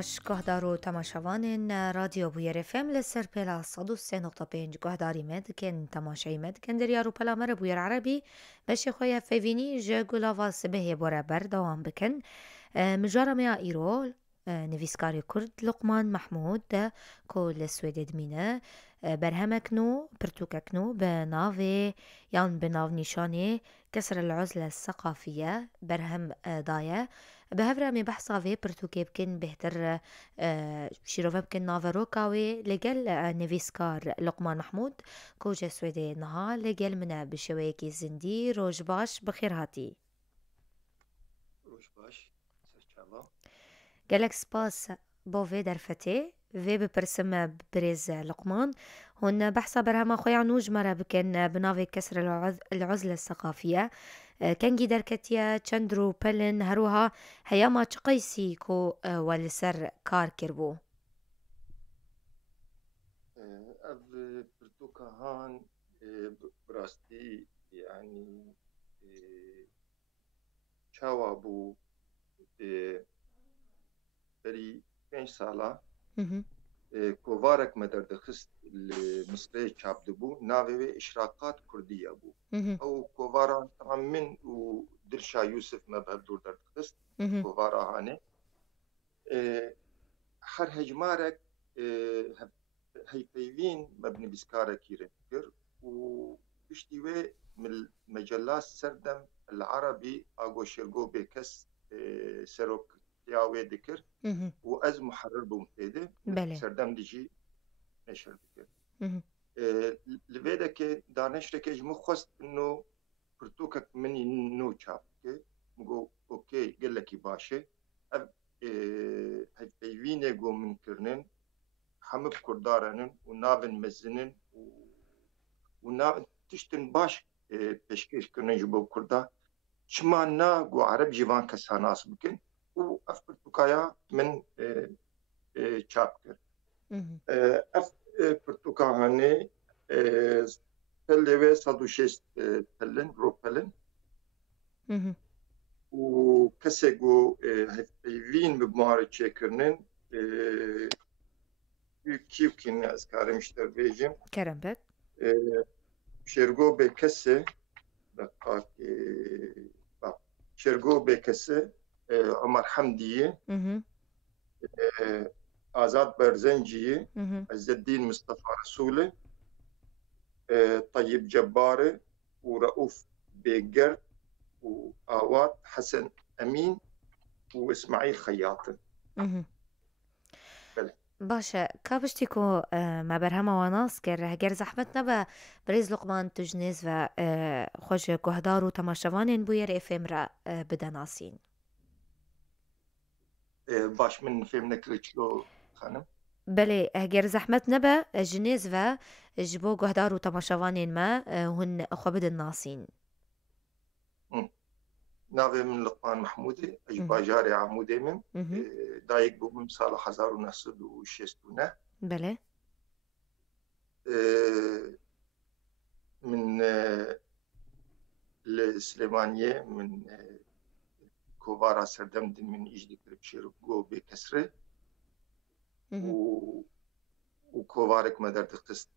باش گهدارو تماشاوانین رادیو بویر FM لسر پلا 103.5 گهداری مدکن تماشای مدکن در یارو پلا مر بویر عربی بشی خویا فیوینی جه گلاوا سبه بورا بردوام بکن مجارم یا ایرول نویسکاری کرد لقمان محمود کو لسوید دمینه برهمكنو برتوككنو بنافي يان بناف نشاني كسر العزلة الثقافية برهم ضايا بهفرة مي بحثا في برتوكي بكن بهتر شيروفا بكن نافروكاوي لقل نيفيسكار لقمان محمود كوجة سويدي نها لقل منا بشويكي زندي روج باش بخير هاتي روش باش سرچاوا قالك سباس بوفي درفتي في ببرسم بريز لقمان هن بحثا برهما خويا عنوج مرة بكن بنافي كسر العزلة الثقافية كان جيدر كتيا چندرو بلن هروها هياما چقيسي كو والسر كار كربو اف برتوكهان براستي يعني چاوا بو بري 5 سالا كوفارك مدردخست المصري چاپ دبو ناوي اشراقات كردية بو او كوفارا طبعا من ودرشا يوسف مبهب دور دردخست كوفارا هاني هر هجمارك هي بيوين مبني بسكارة كيرن كر وبشتوي من المجلات سردم العربي اغو شرقو بكس سروك ياوي ذكر واز محرر بمتيده سردم ديجي نشر ذكر لبيدك دانشتك مخص انه برتوكك مني نو شابك مقو اوكي قال لك باشا هي بيوين اغو من كرنن حمب كردارنن ونابن مزنن ونابن تشتن باش بشكيش كرنن جبو كردا شمانا قو عرب جيوان كساناس بكن وأف برتوكايا من شابكر أف برتوكاهاني تلوي صدو شيست تلن رو تلن وكسي قو هفيوين بمعارض شاكرنن كيف كنا أذكار مشتر بيجم كرم بك شرقو بكسي دقاك شرقو بكسي عمر حمدية آزاد برزنجية عز الدين مصطفى رسولة طيب جبارة ورؤوف بيقر وآوات حسن أمين وإسماعيل خياطن باشا كابشتيكو ما برهما وناس گر زحمت نبا بريز لقمان تجنيز و خوش گهدارو تماشوانين بوير افم را بدناسين باش من فهم نكريتشلو خانم بله گر زحمت نبا جنيز و جبو گهدارو تماشوانين ما هن خوبد الناسين ناوي من لقمان محمودي أجبا جاري عمودي من دايق بوم سال 1960 بله من السليمانية من كوفارا سردمدن من إجدي كربشير جو بكسره وكوفارك مدرد قسط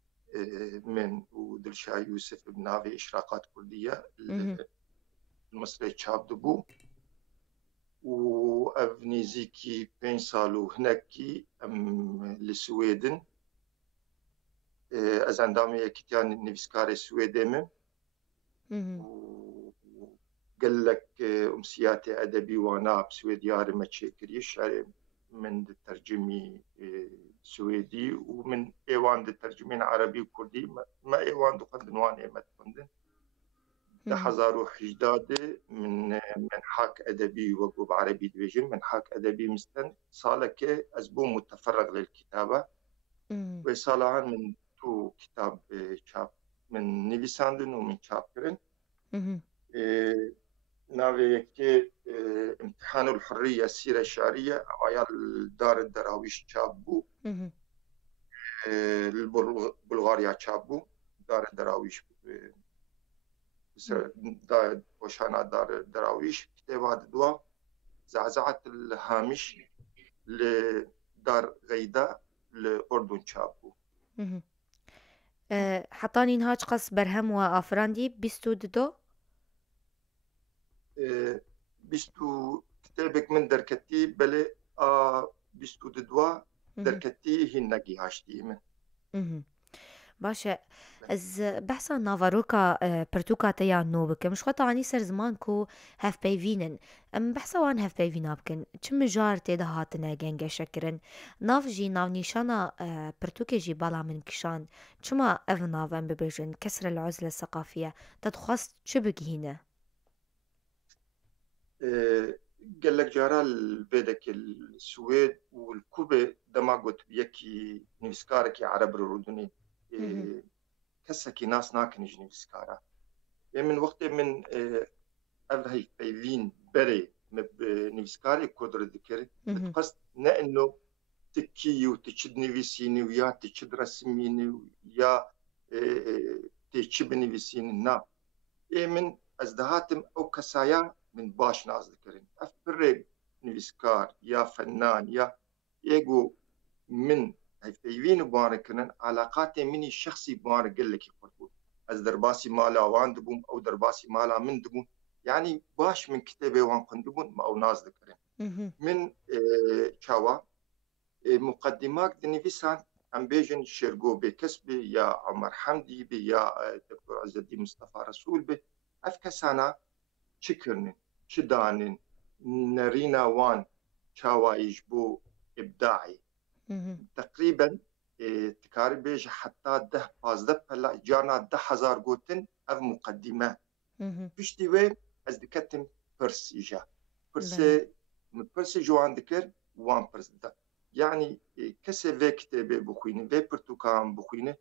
من ودلشا يوسف بناوي إشراقات كردية المصري تشاب دبو وأفنيزيكي 5 سالو هناكي أم لسويدن أزاندامي كتيان نفسكاري سويدمن وقال لك أمسياتي أدبي وانا بسويد ياري ما تشكري شعري من الترجمي سويدي ومن إيوان الترجمين عربي وكردي ما إيوان دو قندن واني ما تقندن ده حزارو حجداد من حاك أدبي وقوب عربي ديفيجن من حاك أدبي مستن صالك أزبو متفرغ للكتابة وصالحان من تو كتاب شاب من نيفيساندن ومن شابكرن ناوي كي امتحان الحرية السيرة الشعرية عيال دار الدراويش شابو البلغاريا شابو دار الدراويش وشانا دار الدراويش كتابات دوا زعزعة الهامش لدار غيدا لأردن شابو. مهم. حطاني نهاج قص برهم وآفراندي بيستو ددو. بيستو كتابك من دركتي بلي بيستو ددوا مهم. دركتي هنجي هاشتي من. مهم. باشا از بحثا نافاروكا برتوكا تيا نوبك مش خطا عني سر زمانكو هاف بيفينن ام بحثا وان هاف بيفينا بكن چم جار تيدا هاتنا گنگه شكرن ناف جي ناف نيشانا برتوكي جي بالا من كشان چما اف نافن ببجن كسر العزلة الثقافية تدخست چبك هنا. قال لك جارا البيدك السويد والكوبا دما قلت بيكي نفسكارك عرب الأردني كسكي ناس ناكنج نفسكارا من وقت من هاي بيفين بري نفسكاري قدر ذكر بتقصد انه تكي وتشد نفسيني ويا تشد رسميني ويا تشب نفسيني نا من ازدهاتم او كسايا من باش ناس ذكرين افرق نفسكار يا فنان يا يجو من هيفيين باركن علاقاتي مني الشخصي بارك قال لك يقول از درباسي مالا وان دبوم او درباسي مالا من دبوم يعني باش من كتابي وان قندبون او ناس ذكرين من شاوا مقدمات دنيفيسان ام بيجن شرقو بكسبي يا عمر حمدي بي يا دكتور عز الدين مصطفى رسول بي افكسانا شكرن شدانن نرينا وان شاوا يجبو ابداعي تقريبا تكاري بيج حتى 10-15 هلا جانا 10,000 قوتن اف مقدمه بشتي وين از دكتم برس اجا برس من برس جوان ذكر وان برس ده يعني كسي في كتابي بخوينه في برتوكان بخوينه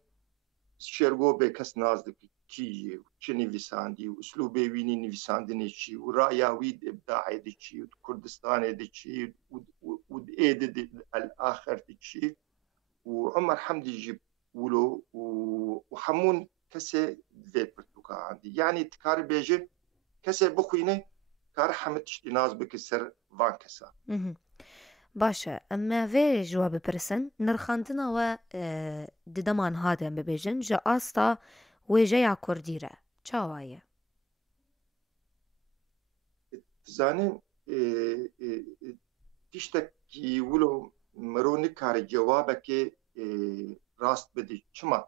شرقو بكس نازدك كي وشني فيساندي واسلوبي ويني نيفيساندي نيشي وراياويد ابداعي ديشي وكردستاني ديشي وايد الاخر ديشي وعمر حمدي يجيب ولو وحمون كسي في برتوكا عندي يعني تكاري بيجي كسي بخوينه كار حمد تشتي ناز بكسر فان كسا. باشا اما في جواب برسن نرخاندنا و ددمان هادن ببيجن جا آستا ويجيا كرديرة چاوايا تزانين تشتكي ولو مروني كار جوابك راست بدي چما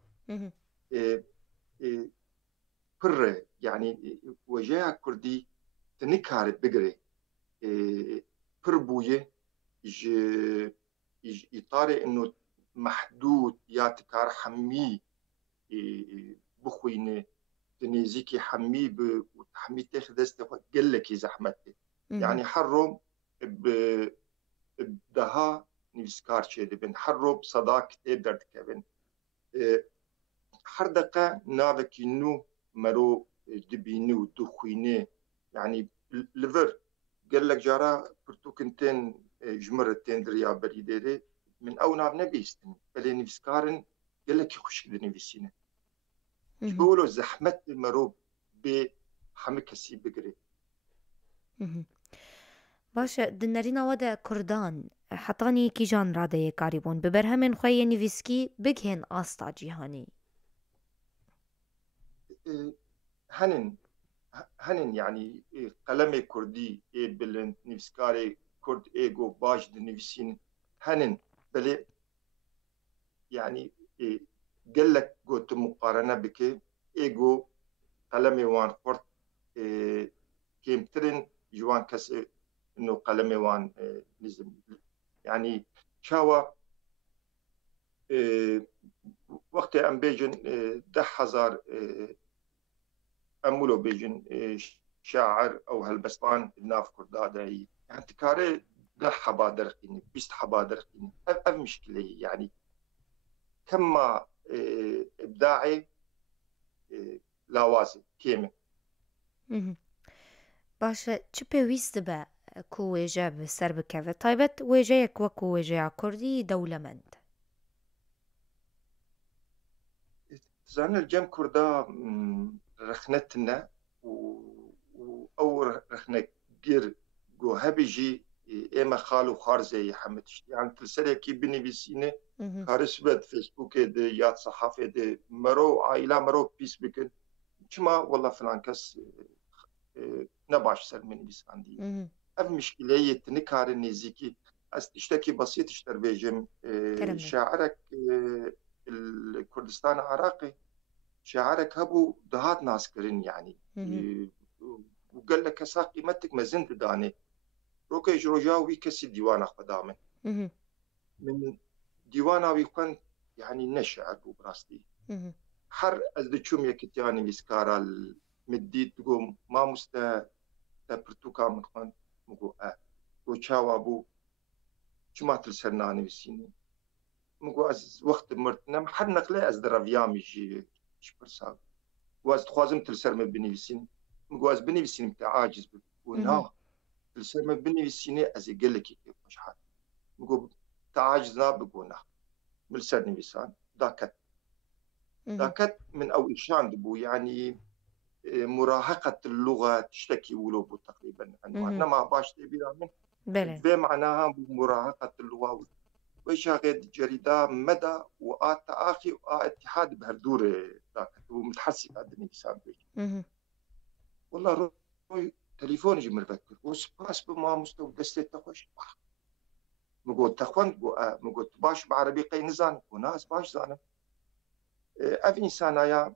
بره يعني وجيا كردي تنكار بقري بربويه إطاري إنه محدود يا تكار حمي بخوينه تنيزيكي حمي وتحمي تاخدست قال لك زحمتي يعني حرم بدها نفسكار شيء بن حرب صداق تقدر تكبن حردقة نافك إنه مرو دبينه ودخوينه يعني لفر قال لك جارا برتوكنتين جمرتين دريا بريديري من او ناف نبيستن بلي نفسكارن قال لك يخش نفسينا بيقولوا زحمه المروب بحمكسي بقري باشا دنرينا ودا كردان حطاني كيجان رادة كاريبون ببرهمن خويا نيفسكي بجهن آستا جيهاني هنن يعني قلمي كردي بلن نفسكاري كرد ايجو باش دنفسين هنن بلي يعني قال لك قلت مقارنة بك ايجو قلمي وان قرد كيمترن جوان كسي انه قلمي وان لازم يعني شاوا وقت ام بيجن 10,000 أمولو بيجن شاعر أو هالبسطان ناف كردادي يعني تكاري ده حبادر قيني بيست حبادر قيني أف مشكلة يعني كما إبداعي لاوازي كيمي باشا تشبي ويستبا كو ويجا بسر بكافة طيبت ويجاك وكو ويجا كردي دولمند زعنا الجام كردا رخنتنا أو رخنة جير جو هبيجي ئێمە خاڵ و خارزەیە هەمە تشتیان ترسەرێکی بنویسینە مهم. کارس بێت فێسبووکێ دێ یاد سەحافێ دێ مەرۆ عائیلا مەرۆ پیس بکن چما وەڵا فلان کەس نەباش سەر منویساندی مهم. ئەم مشکلەیە نکارە نێزیکی ئەس تشتێکی بەسیتش دەربێژم كرم لي. شاعرێک کوردستان عراقی شاعرێک هەبوو دەهات ناسکردن یعنی مهم. وگەل لە کەسا قیمەتێک مەزن ددانێ ڕۆکەی ژۆژاوی کەسی دیوانە خەدامن مهم. من دیواناوی خوێن یعنی نەشعر بوو بڕاستی مهم. هەر ئەس دەچووم یەکتیانی ویسکارە مدیت گۆم مامۆستە دە پرتوکا من خوێن مگۆ بۆ چاوا بوو چما تلسەر نانویسینێ مگو ئەس وەختم مردنەم هەر نەقلێ ئەس دەڕەڤیامیژی پرسا واز دخوازم تلسەرمە بنویسین مگو ئەس بنویسینم کە عاجز بوو نا تلسەرمە بنویسینێ ئەزێ گەلێکی پێ خۆشحال مگو تا عاجز نابگۆنا من سەر نویسان داکەت من ئەو ئیشان بوو یعنی مراهقة اللغة تشتكي ولو بو تقريبا انما باش تبيرا من بله في معناها مراهقة اللغة ويشاغل جريدة مدى وآت آخي واتحاد بهردور ذاك ومتحسب هذا الإنسان بيك والله روي تليفون يجي مرفكر وسباس بما مستوى دستي تخوش مقول تخوان مقول باش بعربي قي نزان وناس باش زانم اف انسانايا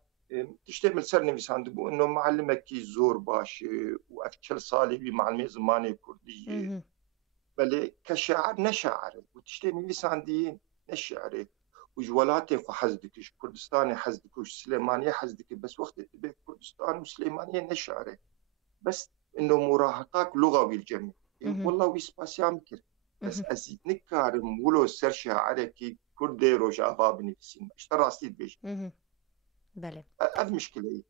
تشتمل سر نویسان بو انه معلمکی زور باشه و اف سالی بی معلمه زمانی کردی بله كشاعر نشاعر وتشتمل نویسان دی نشعره وجولاتي خو حزدكش كردستاني حزدكش سليمانيه حزدك بس وقت تبي كردستان وسليمانيه نشعره بس انه مراهقات لغوي الجميع والله ويسباسيا مكر بس ازيد نكارم ولو سر شاعركي كردي روجا باب نفسين اشتراستي بيش بله هذه مشكلة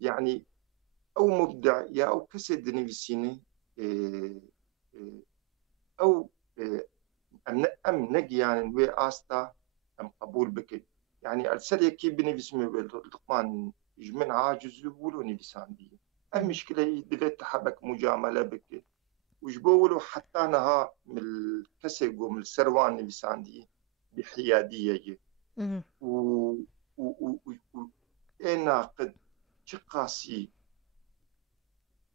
يعني أو مبدع يا أو كسد نفسيني أو أم نجي يعني وي آستا أم قبول بك يعني أرسل كي بنفسي باللقمان يجمن عاجز يقولوا نفسان دي هذه مشكلة دفت حبك مجاملة بك وجبولوا حتى نها من الكسر ومن السروان نفسان دي بحيادية و ناقد شقاسي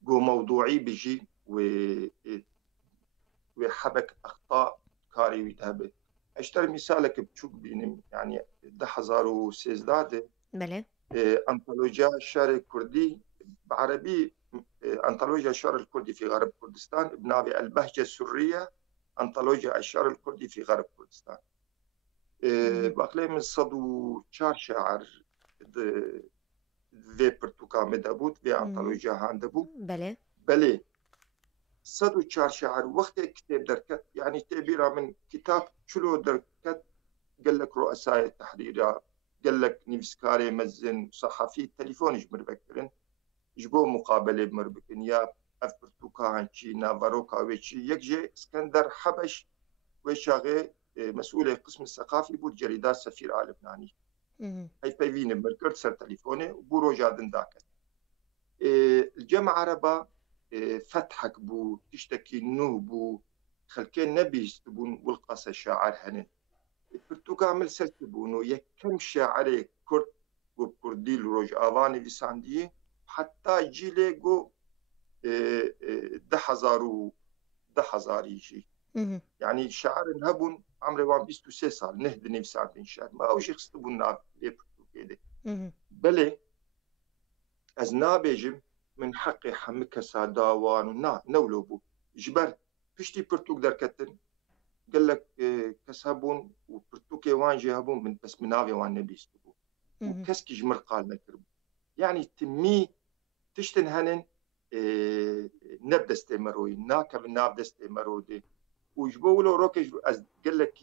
جو موضوعي بيجي وحبك أخطاء كاري ويتهبت أشتري مثالك بتشوف بينم يعني 2013 بله أنطولوجيا الشعر الكردي بعربي أنطولوجيا الشعر الكردي في غرب كردستان بنابي البهجة السرية أنطولوجيا الشعر الكردي في غرب كردستان باقلي من 104 شاعر في برتوكا مدبوت في أنطولوجيا هاندبو بله 104 شاعر وقت كتاب دركت يعني تعبيرها من كتاب شلو دركت قال لك رؤساء التحرير قال لك نيفسكاري مزن صحفي تليفون يجمر بكرن يجبو مقابله مربكن يا اف برتوكا هانشي نافاروكا ويشي يكجي اسكندر حبش وشاغي مسؤول القسم الثقافي بود جريدة سفير آل لبناني هاي بيفين مركرت سر تليفوني وبورو جادن داكت الجمع عربة فتحك بو تشتكي نوه بو خلكين نبيش تبون والقصة شاعر هنن برتوكا عمل سرتبونو يكم شاعر كرد وكردي لروج آواني بساندية حتى جيليغو 10,000 يجي يعني شاعر هبون عمري 23 سال نهدني بساعتين شعر ما أوش يخصبون ناب ليبرتو كده بلي أزنا بيجم من حقي حمك ساداوان ونا نولوبو جبر بشتي برتوك دركتن قال لك كسابون وبرتوكي وان جهبون من بس منافي وان نبيستبو وكسكي جمر قال نكرب يعني تمي تشتن هنن نبدا استمروي ناكب نبدا استمرودي وجبوا له روكج قال لك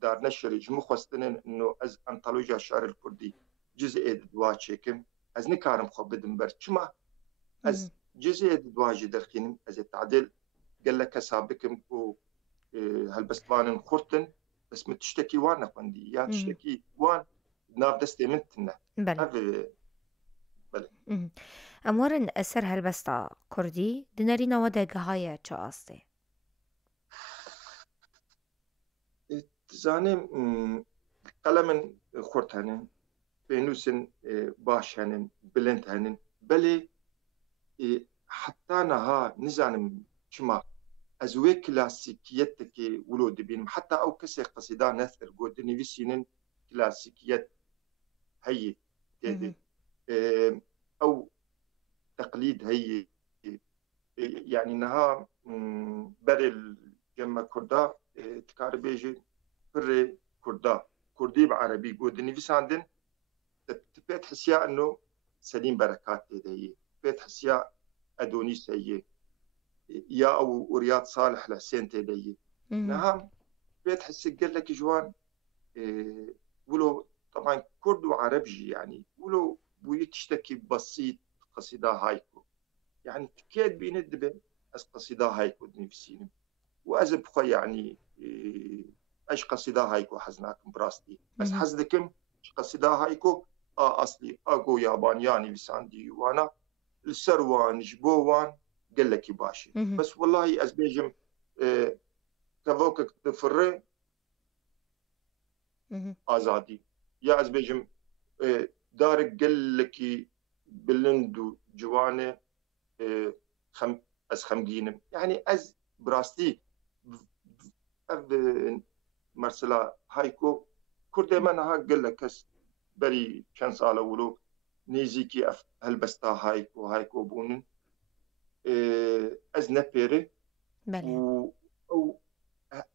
دار نشر جمو خواستن انه از انطولوجيا الشعر الكردي جزء دواچكم از نكارم خو بدنبر چما از جزء دواجي درخينم از التعديل قال لك سابقكم كو هالبستوان خورتن بس متشتكي وانا قندي يا تشتكي وان ناف دستي منتنا بله امورن اثر هالبستا كردي دنارينا ودا قهايا چا آسته زانم قلم خورد هنن بينوسن باش هنن بلند هنن بلي حتى نها نزانم كما أزوي كلاسيكيتك ولود بينم حتى أو كسي قصيدة نثر قد نفسينن كلاسيكيت هي أو تقليد هي يعني نها بري الجمع كردا تكار بيجي بري كردا كردي بعربي قد نفس عندن تبيت حسيا إنه سليم بركات هي تبيت حسيا أدونيس هي يا أو رياض صالح لحسين تدي نعم بيت حسي قال لك جوان ولو طبعا كرد وعربجي يعني ولو ويتشتكي بسيط قصيدة هايكو يعني تكاد بيندبه أس قصيدة هايكو نفسيني وأزب خو يعني أش قصيدة هايكو حزناكم براستي بس حزنكم قصيدة هايكو أصلي أقو يابانياني لساندي وانا السروان جبوان قال لك باشي بس والله أزبيجم كفوكك تفري آزادي يا أزبيجم دارك قال لك بلندو جوانه أز خمجينم يعني أز براستي مرسلا هايكو كرد منها قال لك بري كان سالة ولو نيزيكي هالبستا هايكو بونن از نپیره او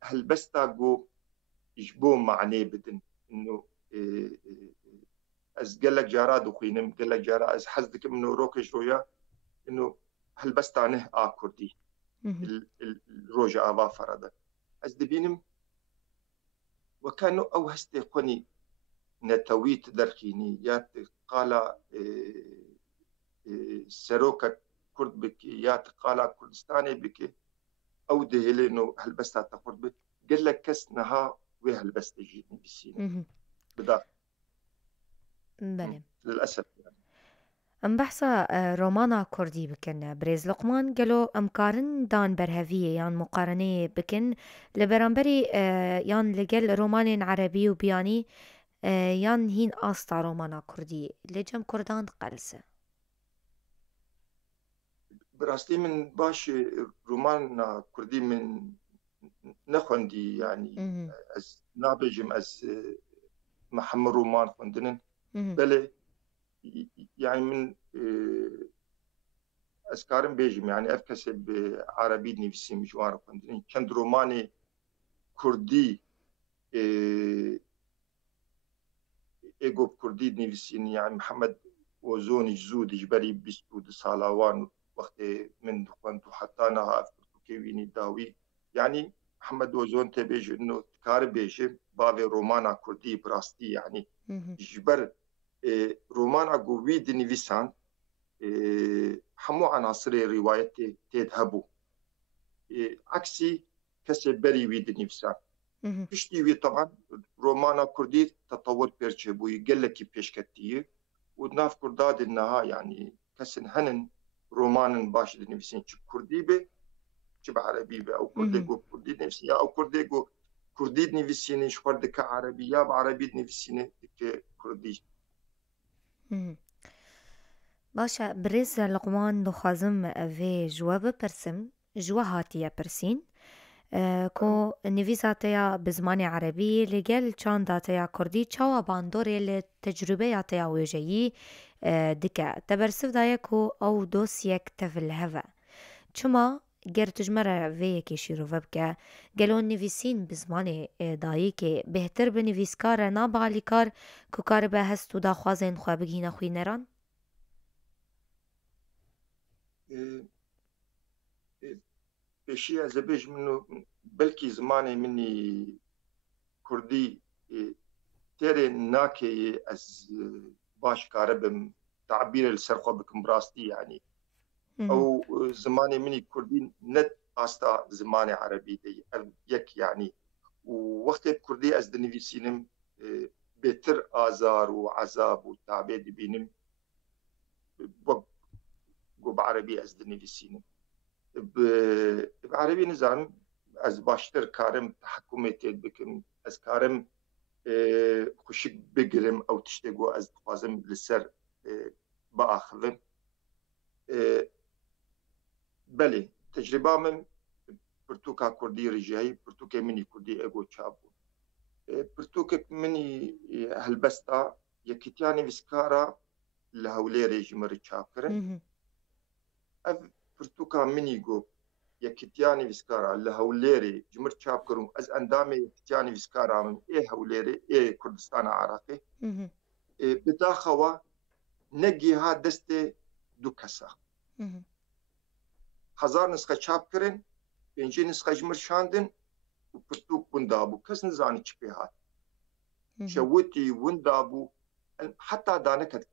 هالبستا جو يجبو معنی بدن انه از قال لك جارا دخينم قال لك جارا از حزدك منه روكش رويا انه هالبستا نه كردي الروجا ابا فردا از دبينم وكانوا او هستي قني نتويت دركيني يات قال سروكك كرد بك يا تقالا كردستاني بك او دهلينو هالبستا تقرد بك قال لك كسنها وهالبستا جيتني بالسينما بدا بله للاسف يعني ام بحثا رومانا كردي بكن بريز لقمان قالوا امكارن دان برهفيه يان مقارنه بكن لبرانبري يان لقل رومان عربي وبياني يان هين استا رومانا كردي لجم كردان قلسه براستي من باش رومان كردي من نخوندي يعني از نابجم از محمد رومان خوندنن بله يعني من اسكارم بيجم يعني افكس بعربي نفسي مجوار خوندنن كند روماني كردي ايجو كردي نفسي يعني محمد وزوني جزود جبري بيستود صالوان وقت من دخنت حتى أنا كيويني داوي يعني محمد وزون تبيج إنه كار بيجي بابي رومانا كردي براستي يعني جبر رومانا قوي دنيفيسان حمو عناصر رواية تذهبوا عكسي كسي بري وي دنيفيسان بشتي وي طبعا رومانا كردي تطور بيرجبوي قال لك بيشكتي ودناف كرداد إنها يعني كسن هنن رومان باش دنيفسين كردي به شبه عربي به او كردي نفسي او كردي دنيفسين شخور دك عربية بعربي دنيفسين دك كردي باشا بريز لقمان دخازم في جواب برسم جوهاتيا برسين كو نویساتیا بزمانی عربی لگل چانداتیا کردی چاوا باندوری لتجربهاتیا ویجهی دکه تبرسف دایا کو او دوسیک تفل هوا چما گر تجمره وی کشی رو وبکه گلون نویسین بزمانی دایی که بهتر به نویسکار نابالی کار که کار به هستو دا خوازین خواه بگین خوی نران؟ بشي از بیش منو بلکی زمانی منی کردی تیره ناکی از باش کاربم تعبیر السرخو بكم براستي يعني او زماني مني كردي نت استا زماني عربي دي يك يعني ووقت كردي از دنيفيسينم بيتر ازار وعذاب وتعبيد بينم بعربي از دنيفيسينم بعربي نزعم از باشتر کارم تحکمت بکم از کارم خوشک بگرم او تشتگو از خوازم لسر باخذم بله تجربه من پرتوکا کردی رجایی پرتوک منی کردی اگو چابون پرتوک منی هلبستا یکیتیانی وسکارا لهولی رژیمر چاب کرن اف پرتوکا منی گو یکیتیانی وسکارا لهولی جمر چاب کرن از اندام یکیتیانی وسکارا من هوليري کردستان عراقی بداخوا نگی ها دست دو کسا 1000 نسخه چاپ کرن 5 نسخه جمر شاندن و پرتوک بندابو کس نزانی چی هات شوتي وندابو حتى دانكت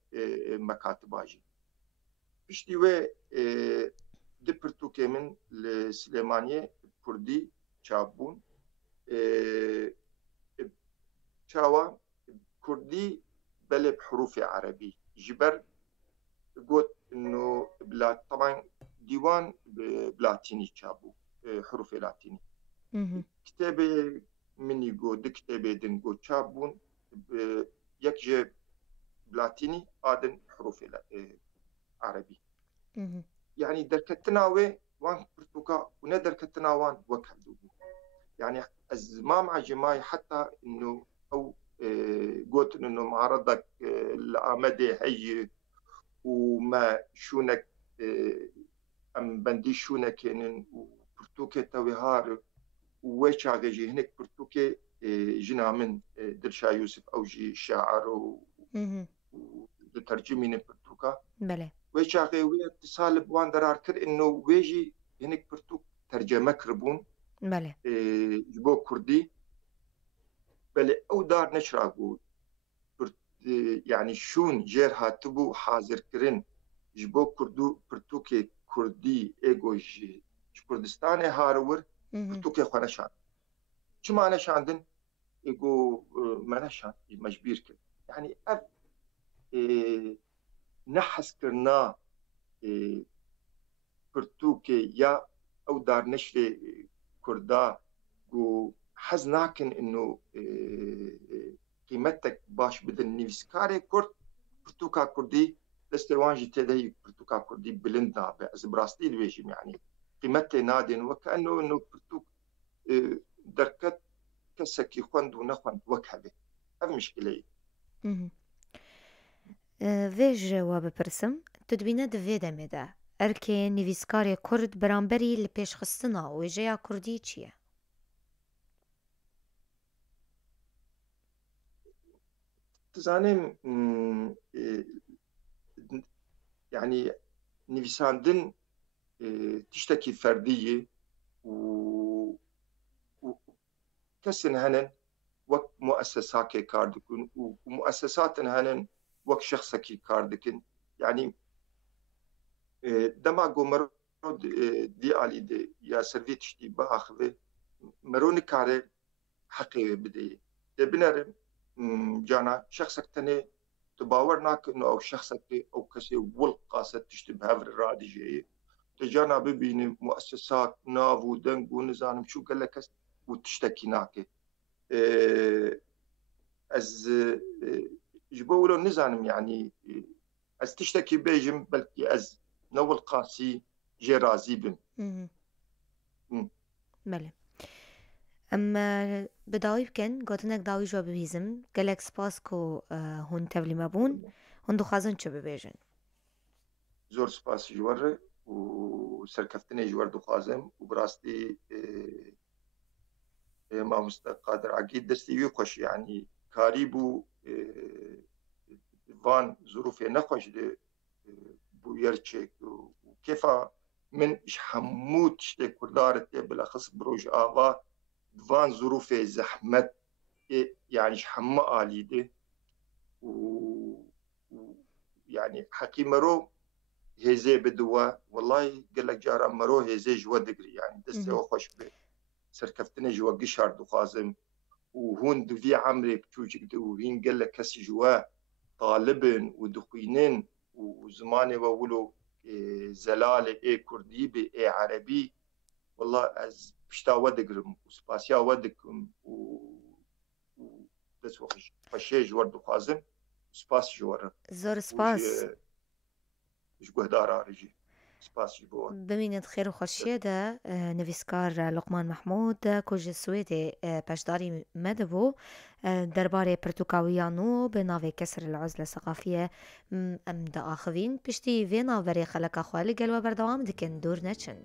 مكاتباجي بشتي وي دبرتوكي من السليمانية كردي شابون شاوا كردي بل بحروف عربي جبر قلت انه طبعا ديوان بلاتيني شابو حروف لاتيني كتابي مني قد كتابي دن قد شابون يكجي بلاتيني آدن حروف عربي يعني دركتناوي وان برتوكا وندركتناوان وكهدوبو يعني الزمام عجماي حتى انه او قلت انه معرضك العمدي هي وما شونك ام بندي شونك يعني وبرتوكا تويهار ويشاغجي هناك برتوكي جنا من درشا يوسف أوجي شاعر وترجمين برتوكا بله ويشاغي ويا اتصال بوان درار كر إنه ويجي هناك برتوك ترجمة كربون بله جبو كردي بله أو دار نشراقو يعني شون جيرها تبو حاضر كرين جبو كردو برتوكي كردي إيجوجي كردستاني هارور برتوكي خوانا شان شو معنى شاندن يقول ما نشان مجبير كده يعني أب نحس كرنا برتوكي يا أو دار نشر كردا جو حزناكن إنه قيمتك باش بدن نيفسكاري كرد برتوكا كردي دستوانجي تدهي برتوكا كردي بلندنا بأز براستي الويجم يعني قيمتي نادن وكأنه إنه برتوك دركت كسكي خوند ونخوند وكهبه هذا مشكلة ویژ و بپرسم تدبینه دویده میده ارکه نویسکار کرد برانبری لپیش خستنا و ویژه کردی چیه؟ تزانم يعني نویساندن تشتكي فردية كسن هنن وك مؤسسات كي كاردكن ومؤسسات هنن وك شخص كي كاردكن يعني دما قمر دي علي دي يا سرفيت شتي باخذ مرون كاري حقي بدي بنر جانا شخصك تاني تباورناك انه او شخصك او كسي والقاسة تشتبه هذا الرادجي تجانا ببين مؤسسات نافو دنق ونزانم شو قال لك وتشتكي ناكي از جبولو نزانم يعني از تشتكي بيجم بلكي از نول قاسي جرازي بن بله اما بداوی بکن گاتنک داوی جو ببیزم گلک سپاس کو هون تبلی مبون هون دخوازن چه ببیجن زور سپاس جوار و سرکفتنی جوار دخوازم و براستي ما مستقادر عقيد دستي خوش يعني كاريبو فان ظروف نخوش بو يرچك وكيف من حموت شتي كردارت بالاخص بروج آغا فان ظروف زحمت يعني حما آليده يعني حقي مرو هزي بدوا والله قال لك جارا مرو هزي جوا دقري يعني دستي خوش به سركفتني جوا قشار دخازم وهون في عمري بتوجد وهين قال لك كسي جوا طالبن ودخينين وزماني وولو زلالة كردي عربي والله از پشتا ودگرم و سپاسیا ودکم و دست خوشی جوار بخوازم سپاس جوار زور سپاس جگهدار آرجی سپاس جبور ببینید خیر و خوشیه ده نویسکار لقمان محمود کج سویدی پشداری مدبو درباره پرتوکاویانو به ناوی کسر العزلة الثقافية ام دا آخوین پشتی وینا وری خلق اخوالی گلو بردوام دکن دور نچن